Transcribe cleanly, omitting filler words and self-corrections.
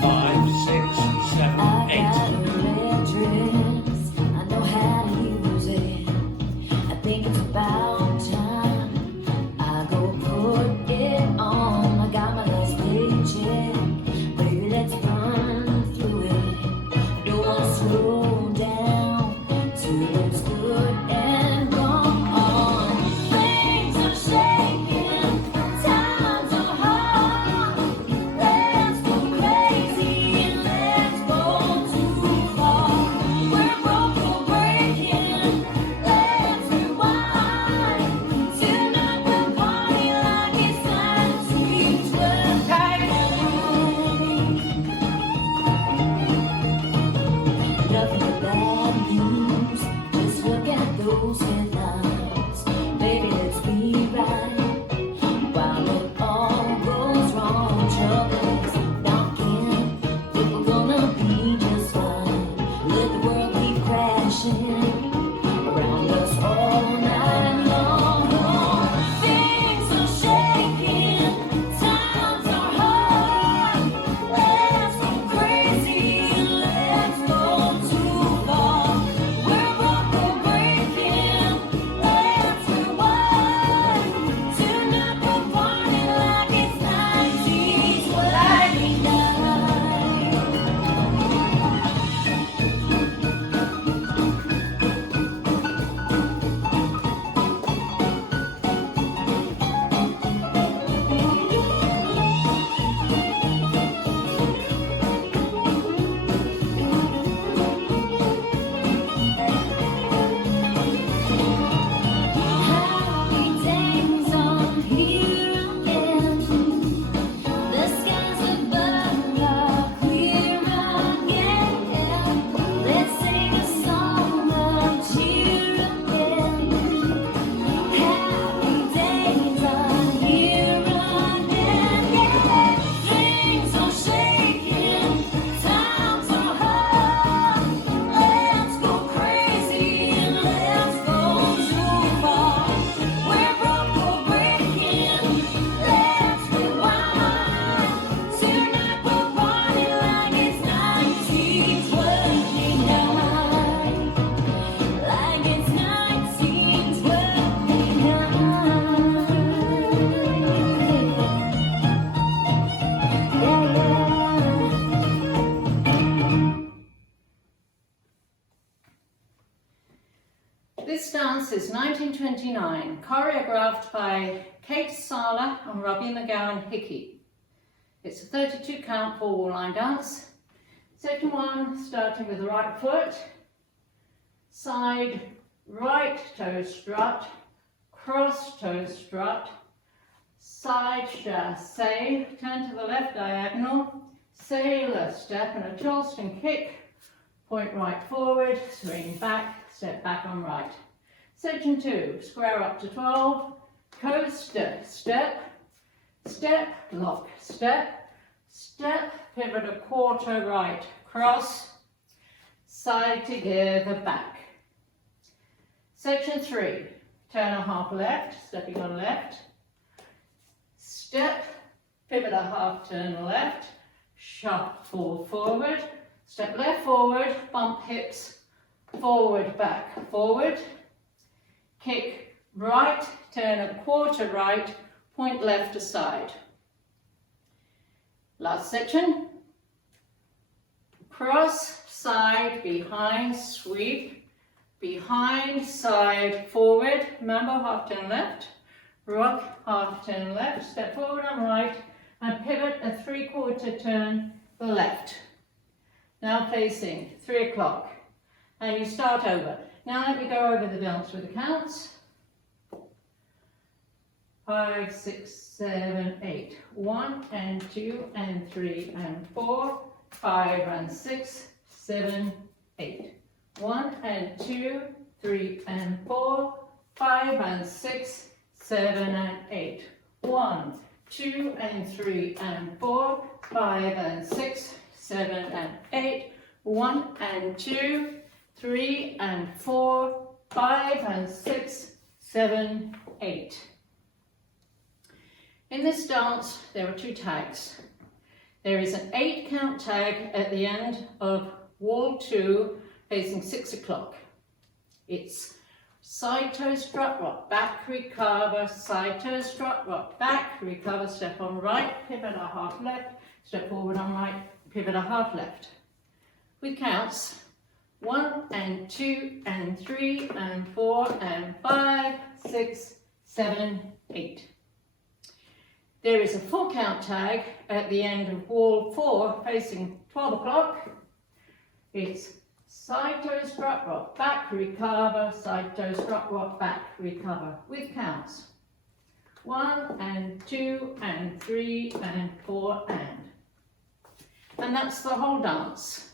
5, 6, 7, 8. I know how to use it. I think it's about time I go put it on. I got my last paycheck, baby, let's run through it. I don't want to slow down till it looks good and gone on. Things are shaking, times are hard. Let's go crazy and let's go too far. We're broke, we're breaking. Let's rewind. Tonight we'll party like it's 1912. Nothing but bad news. Just look at those headlines. Baby, let's be right. While it all goes wrong, trouble is knocking. Think we're gonna be just fine. Let the world keep crashing around us all night long. Things are shaking, times are hard. Let's go crazy, let's go too far. We're broke, we're breaking. Let's rewind. Tonight we'll party like it's 1929. Happy days are here again. The skies above are clear again. Let's sing a song of cheer again. Happy days are here again. Things are shaking, times are hard. Let's go crazy and let's go too far. We're broke, we're breaking. Let's rewind. Tonight we'll party like it's 1929. Like it's 1929. This dance is 1929, choreographed by Kate Sala and Robbie McGowan Hickey. It's a 32 count 4-wall line dance. Section 1, starting with the right foot, side right toe strut, cross toe strut, side chassé, turn to the left diagonal, sailor step and a Charleston kick, point right forward, swing back, step back on right. Section 2, square up to 12, coaster, step, step, lock, step, step, pivot a quarter right, cross, side together, back. Section 3, turn a half left, stepping on left, step, pivot a half turn left, shuffle forward, step left forward, bump hips, forward, back, forward, kick right, turn a quarter right, point left to side. Last section, cross, side, behind, sweep, behind, side, forward, remember half turn left, rock, half turn left, step forward on right, and pivot a 3/4 turn the left. Now facing 3 o'clock, and you start over. Now let me go over the dance with the counts. 5, 6, 7, 8. 1 and 2 and 3 and 4, 5 and 6, 7, 8. 1 and 2, 3 and 4, 5 and 6, 7 and 8. 1, 2 and 3 and 4, 5 and 6, 7 and 8. 1 and 2, 3 and 4, 5 and 6, 7, 8. In this dance, there are 2 tags. There is an 8 count tag at the end of wall 2, facing 6 o'clock. It's side toe strut rock, back recover, side toe strut rock, back recover, step on right, pivot a half left, step forward on right, pivot a half left. With counts 1 and 2 and 3 and 4 and 5, 6, 7, 8. There is a 4 count tag at the end of wall 4 facing 12 o'clock. It's side toe strut rock, back recover, side toe strut rock, back recover with counts 1 and 2 and 3 and 4 and that's the whole dance.